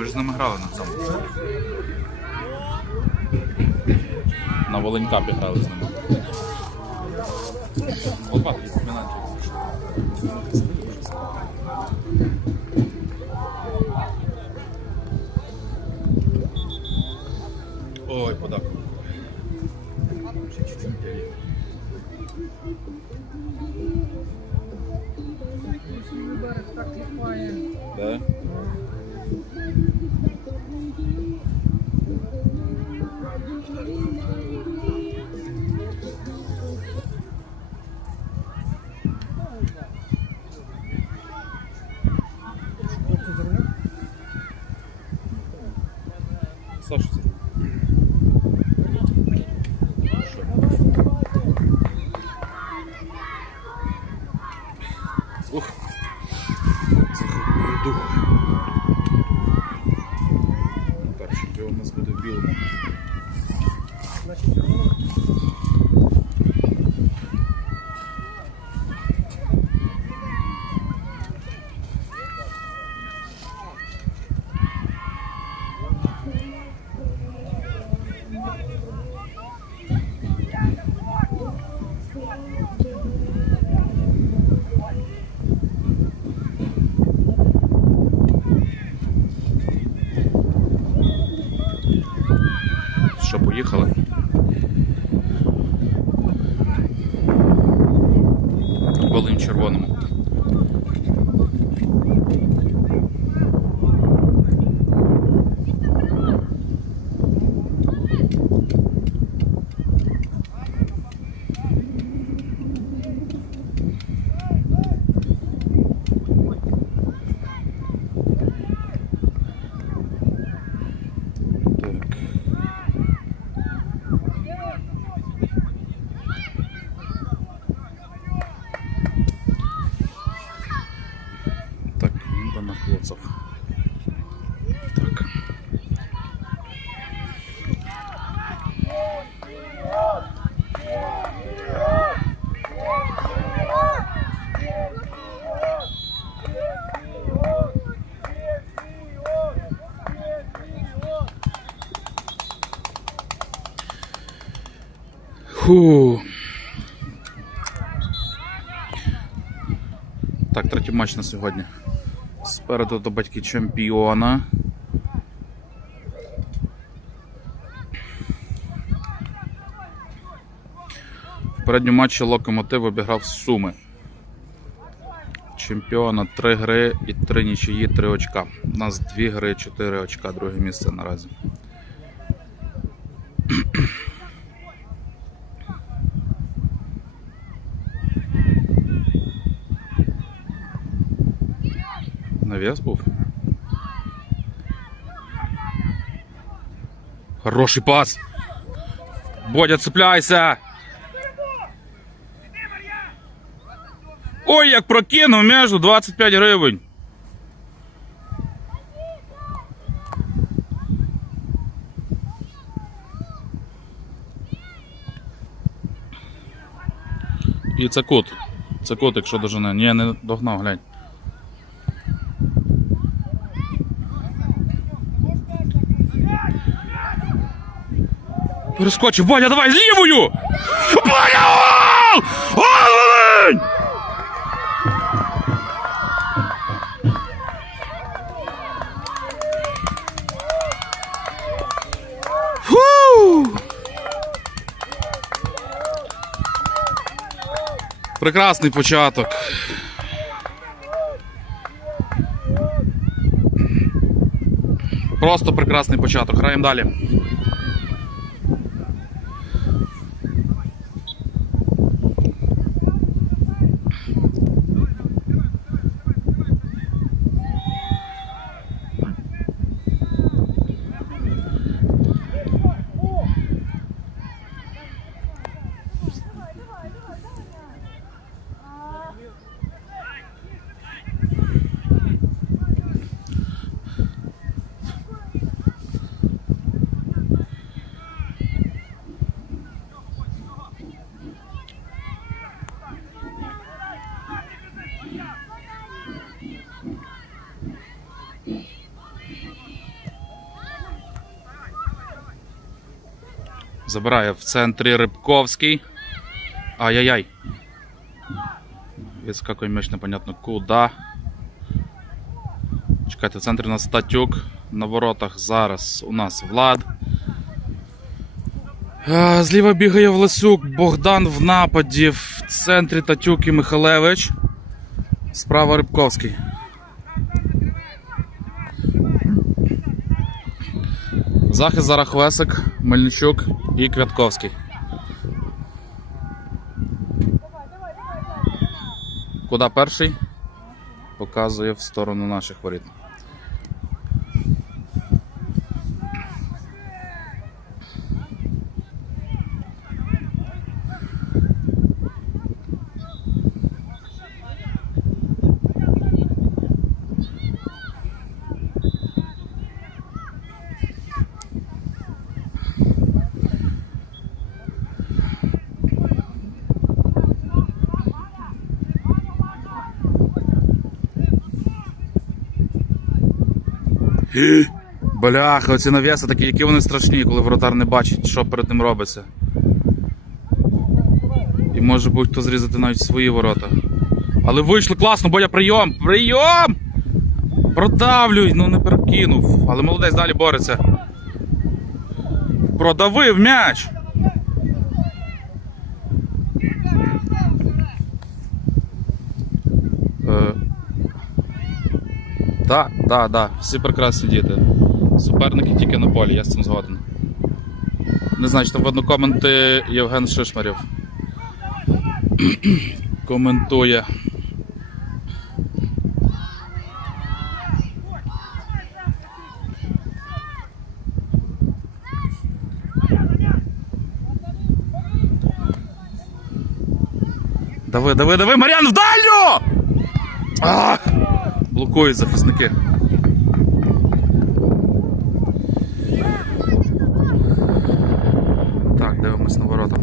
Ми ж з ними грали на цьому. На Волинькапі грали з ними. Фу. Так, третій матч на сьогодні. Спереду до батьки чемпіона. В передньому матчі Локомотив обіграв Суми. Чемпіона 3 гри і 3 нічиї, 3 очка. У нас 2 гри, 4 очка, друге місце наразі. Навіс був. Хороший пас. Бодя, цепляйся. Ой, як прокинув між 25 гривень. І це кут. Це кут, якщо дожене. Ні, не догнав, глянь. Перескочив, Бодя, давай лівою! Бодя! Гол! Гол, Прекрасний початок. Просто прекрасний початок. Граємо далі. Забирає в центрі Рибковський. Ай-яй-яй. Відскакує м'яч непонятно куди. Чекайте, в центрі у нас Татюк. На воротах зараз у нас Влад. Е, Зліва бігає Власюк, Богдан в нападі. В центрі Татюк і Михалевич. Справа Рибковський. Захист Зарахвесик, Мельничук і Квятковський. Куди перший? Показує в сторону наших воріт. Бляха, оці навіси такі, які вони страшні, коли воротар не бачить, що перед ним робиться. І може будь-хто зрізати навіть свої ворота. Але вийшло класно, Бодя, прийом! Прийом! Продавлюй, ну не перекинув. Але молодець далі бореться. Продавив м'яч! Так, так, так, всі прекрасні діти. Суперники тільки на полі, я з цим згоден. Не знаю, чи там видно коменти Євген Шишмарів. Коментує. Дави, дави, дави, Маріан, в дальню! Ах! Блокують захисники. Так, дивимось на ворота.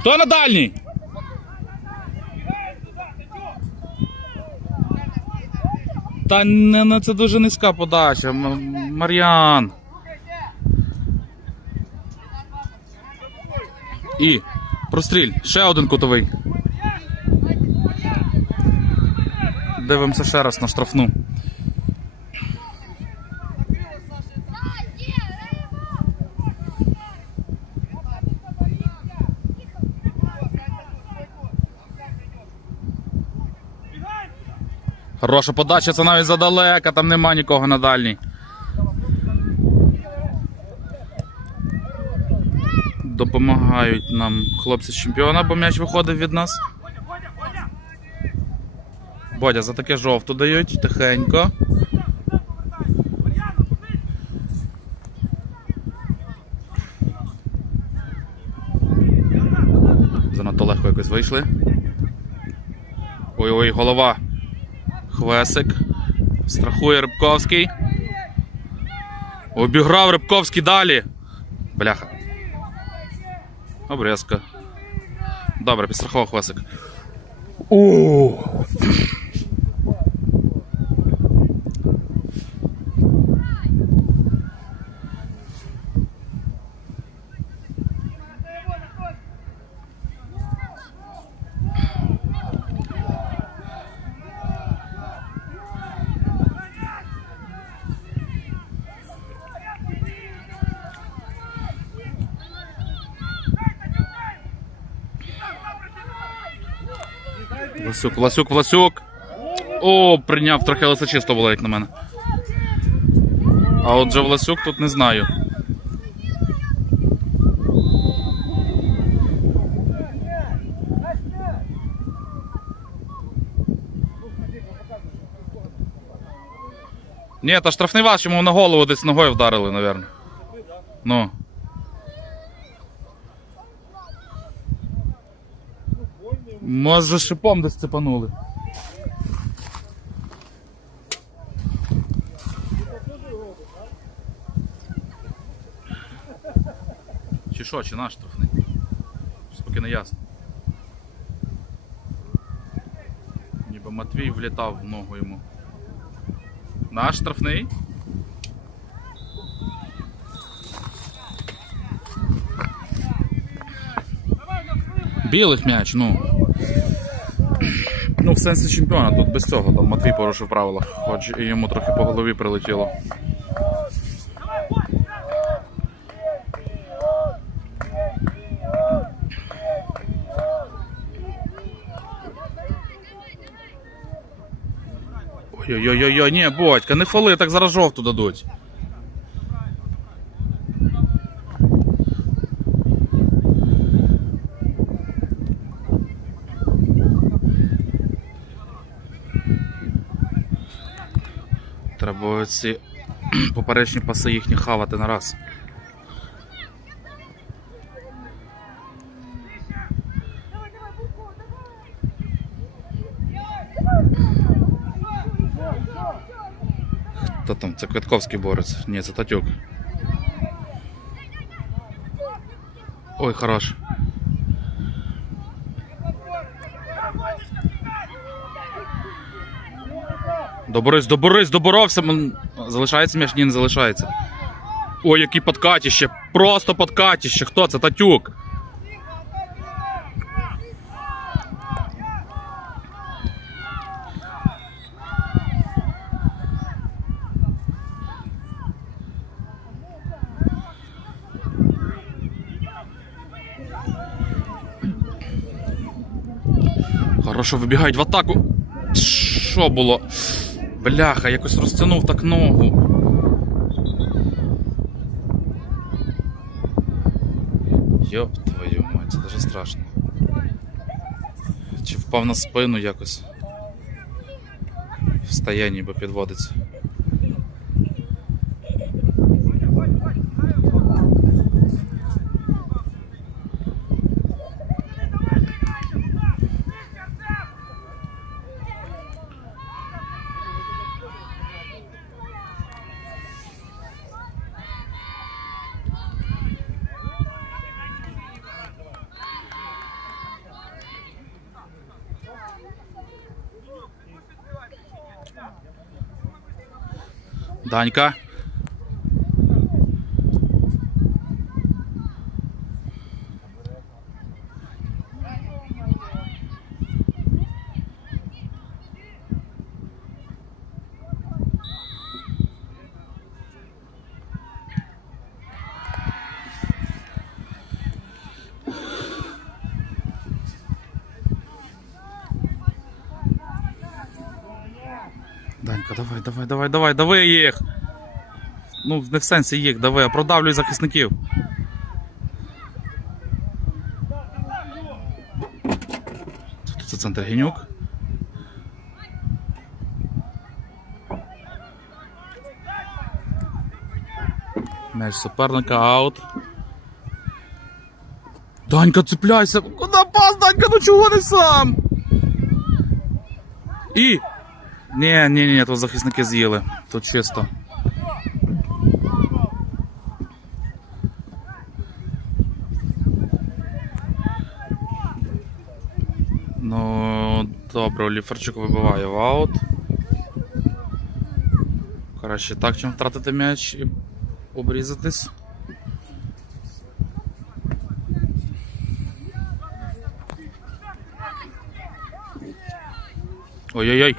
Хто на дальній? Та не, це дуже низька подача. Мар'ян. І простріль. Ще один кутовий. Дивимося ще раз на штрафну. Хороша подача, це навіть задалека, там нема нікого на дальній. Допомагають нам хлопці з чемпіона, бо м'яч виходив від нас. Бодя, за таке жовту дають, тихенько. Занадто легко якось вийшли. Ой-ой, голова. Хвесик. Страхує Рибковський. Обіграв Рибковський далі. Бляха. Обрезка. Добре, підстрахував хвасик. О! Власюк, Власюк, Власюк. О, прийняв трохи лише чисто було, як на мене. А отже Власюк тут не знаю. Ні, та штрафний вас, йому на голову десь ногою вдарили, напевно. Ну. Може шипом десь цепанули. Чи що, чи наш штрафний? Щось поки не ясно. Ніби Матвій влітав в ногу йому. Наш штрафний? Білих м'яч, ну. Ну, в сенсі чемпіона, тут без цього. Там Матвій порушив правила, хоч і йому трохи по голові прилетіло. Ой-ой-ой, ні, батька, не фоли, так зараз жовту дадуть. Треба ці поперечні паси їхні хавати на раз. Хто там? Це Квятковський борець. Ні, це Татюк. Ой, хорош. Доборись, доборись, доборовся. Залишається м'яч? Ні, не залишається. Ой, який подкатіще! Просто подкатіще! Хто це? Татюк! Хорошо вибігають в атаку. Що було? Бляха, якось розтягнув так ногу. Йоп твою мать, це дуже страшно. Чи впав на спину якось? В стоянні бо підводиться. Данька. Данька, давай, давай, давай їх. Ну, не в сенсі їх, давай, а продавлюй захисників. Тут це центр Генюк. Меч суперника аут. Данька, цепляйся! Куда пас, Данька, ну чого не сам? І. Ні, ні, ні, тут захисники з'їли. Тут чисто. Ну, добре, Оліферчук вибиває в аут. Краще так, чим втратити м'яч і обрізатись. Ой-ой-ой.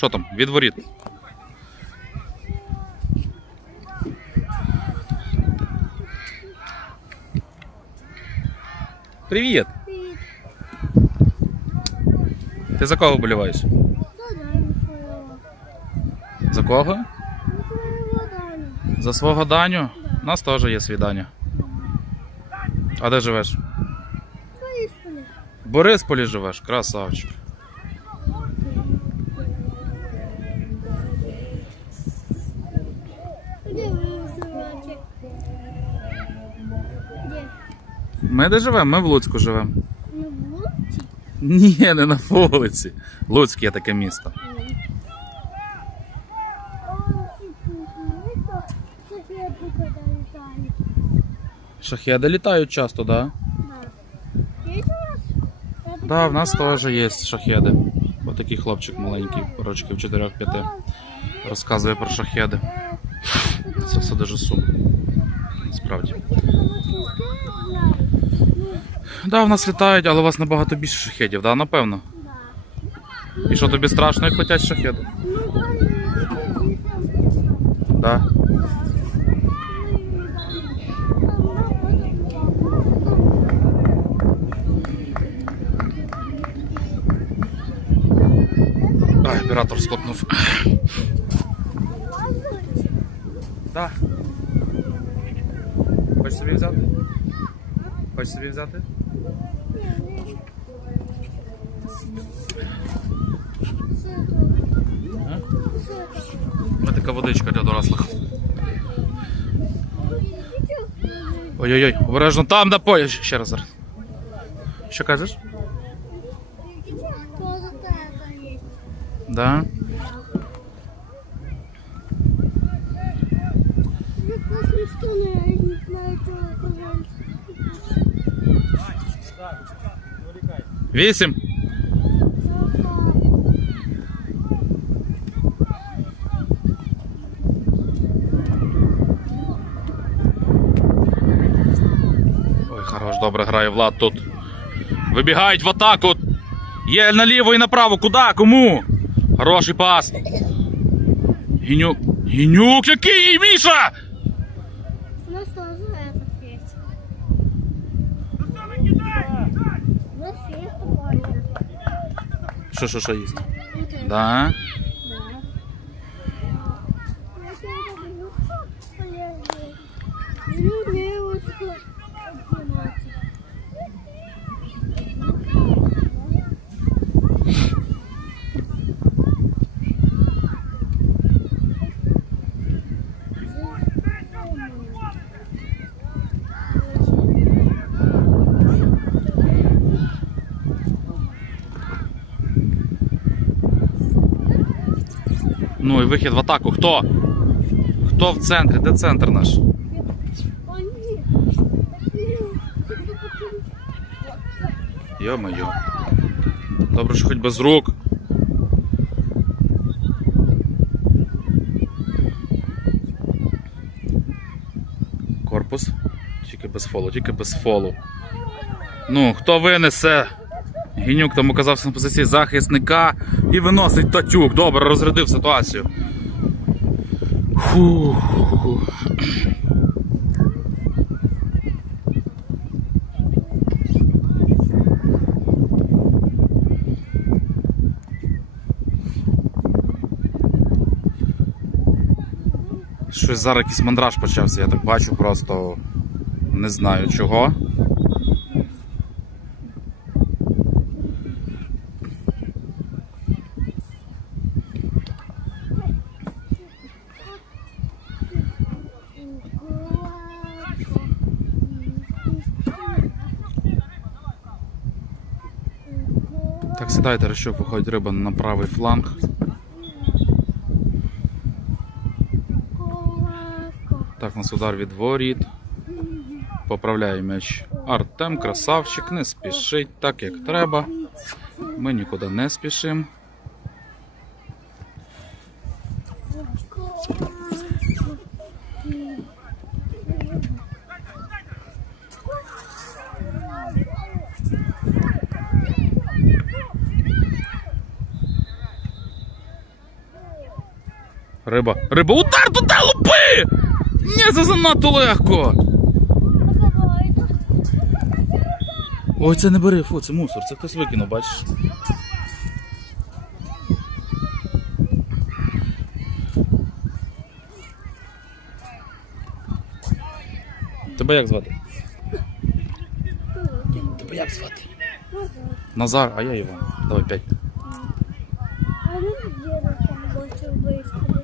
Що там? Від воріт. Привіт! Привіт. Ти за кого свого. За кого? За свого Даню? У нас теж є свій Даня. А де живеш? Поїстили. В Борисполі живеш, красавчик. Де ви живете? Де? Ми де живемо? Ми в Луцьку живемо. На вулиці? Ні, не на вулиці. Луцьк є таке місто. Шахеди літають часто, так? Да? Да. Да, в нас теж є шахеди. Ось такий хлопчик маленький, рочків 4-5, розказує про шахеди. Це все дуже сумно. Справді. Да, в нас літають, але у вас набагато більше шахедів, да, напевно. І що тобі страшно, як летять шахеди? Да. Ай, оператор склопнув. Да. Хочеш собі взяти? Хочеш собі взяти? Ось така водичка для дорослих. Ой-ой-ой, обережно там на полі. Ще раз зараз. Що кажеш? Да. Ну, после что, я не знаю, что оказалось. Вісім. Ой, хорош, добре грає Влад тут. Вибігають в атаку. Є наліво і направо. Куди? Кому? Хороший пас. Гінюк. Гінюк, який Міша! Що, що, що їсть? Да. Ну і вихід в атаку. Хто? Хто в центрі? Де центр наш? Йо-моє. Добре, що хоч без рук. Корпус. Тільки без фолу, тільки без фолу. Ну, хто винесе? Гінюк там оказався на позиції захисника і виносить татюк. Добре, розрядив ситуацію. Фу. Щось зараз якийсь мандраж почався, я так бачу, просто не знаю чого. Сідайте, розчоп, виходить риба на правий фланг. Так, у нас удар від воріт. Поправляє м'яч Артем, красавчик, не спішить так, як треба. Ми нікуди не спішимо. Риба. Риба. Удар туди лупи! Ні, це занадто легко. Ой, це не бери, фу, це мусор, це хтось викинув, бачиш. Тебе як звати? Тебе як звати? Назар, а я Іван. Давай п'ять. А где там больше выставить?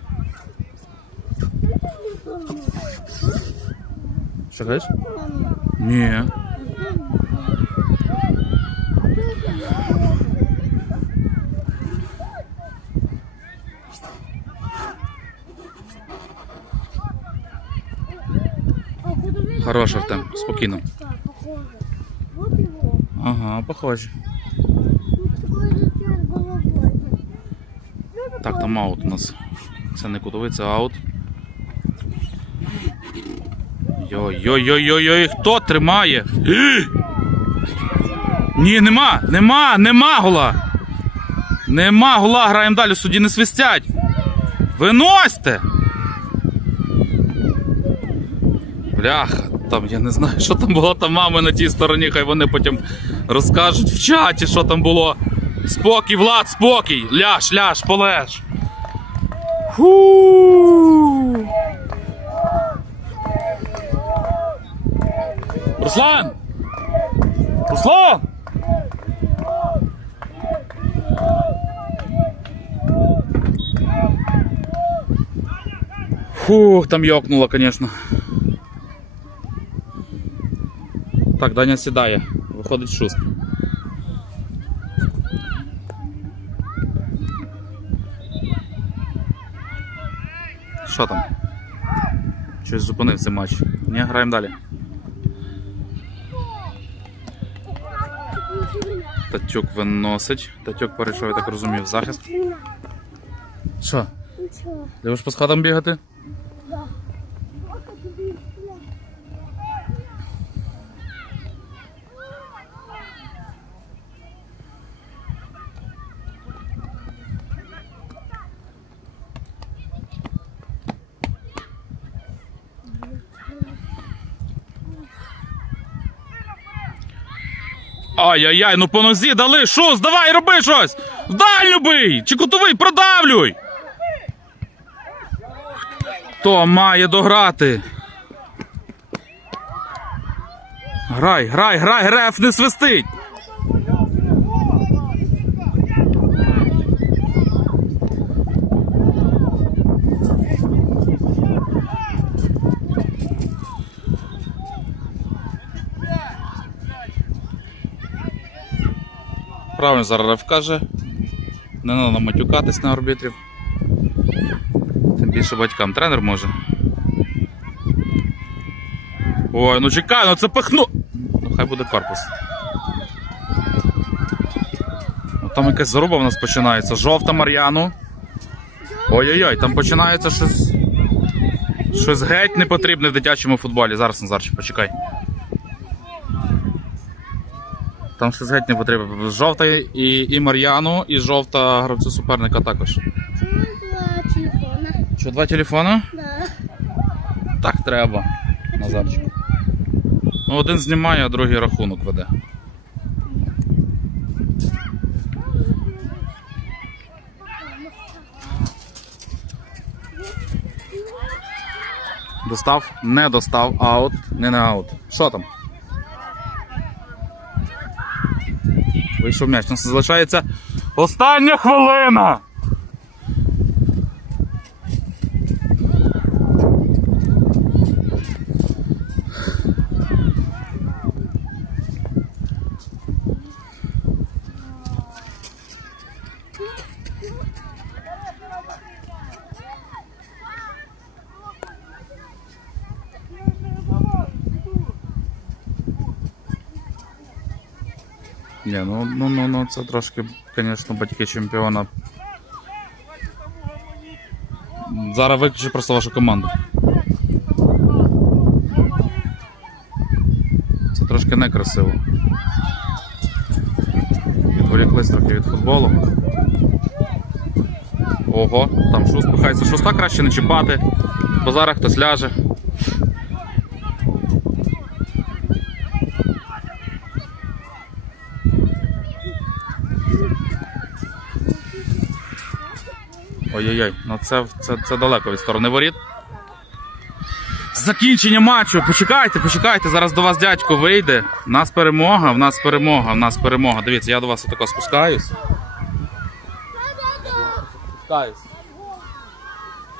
Що кажеш? Ні. Хорош, Артем. Ага, похоже. Так, там аут у нас. Це не кутовий, це аут. Йой-йой-йой-йой, хто тримає? Гі! Ні, нема, нема, нема гола. Нема гола, граємо далі, судді не свистять. Виносьте! Бляха, там я не знаю, що там було там мами на тій стороні, хай вони потім розкажуть в чаті, що там було. Спокій, Влад, спокій! Ляж, ляж, полеж. Фу. Руслан! Руслан! Фух, там йокнуло, конечно. Так, Даня сідає. Виходить шуст. Що там? Щось зупинився матч. Ні, граємо далі. Татюк виносить. Татюк перейшов, я так розумію, в захист. Що? Любиш по сходам бігати? Да. Ай-яй-яй, ну по нозі дали, шус, давай, роби щось! Вдаль любий! Чи кутовий, продавлюй! Хто має дограти? Грай, грай, грай, греф не свистить! Правильно зараз реф каже. Не треба матюкатись на арбітрів. Тим більше батькам тренер може. Ой, ну чекай, ну це пихну. Ну хай буде корпус. Ну, Там якась заруба в нас починається. Жовта Мар'яну. Ой-ой-ой, там починається щось. Щось геть не потрібне в дитячому футболі. Зараз Назарчик, почекай. Там щось геть не потрібно. Жовта і, і Мар'яну, і жовта гравцю суперника також. Чому два телефона? Що, два телефони? Да. Так треба. Назарчик. Ну, один знімає, а другий рахунок веде. Достав, не достав, аут, не на аут. Що там? Вийшов м'яч. У нас залишається остання хвилина. Ні, ну, ну, ну, ну це трошки, звісно, батьки чемпіона. Зараз виключу просто вашу команду. Це трошки некрасиво. Відволіклись трохи від футболу. Ого, там шуст пихається. Шуста краще не чіпати, бо зараз хтось ляже. Ой-ой-ой, ну це, це, це далеко від сторони воріт. Закінчення матчу. Почекайте, почекайте. Зараз до вас дядько вийде. У нас перемога, в нас перемога, в нас перемога. Дивіться, я до вас отако спускаюсь. Спускаюсь.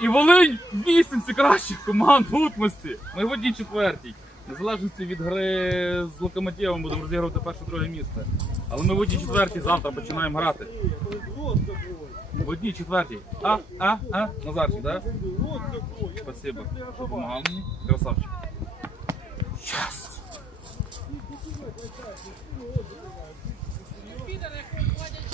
І Волинь вісімці кращих команд в Утмості. Ми в одній четвертій. Незалежності від гри з локомотивом будемо розігрувати перше-друге місце. Але ми в одній четвертій завтра починаємо грати. В одній четвертій. А, а, а, Назарчик, да? Спасибо. що Помагав мені. Красавчик. Yes! Підаре, ходять.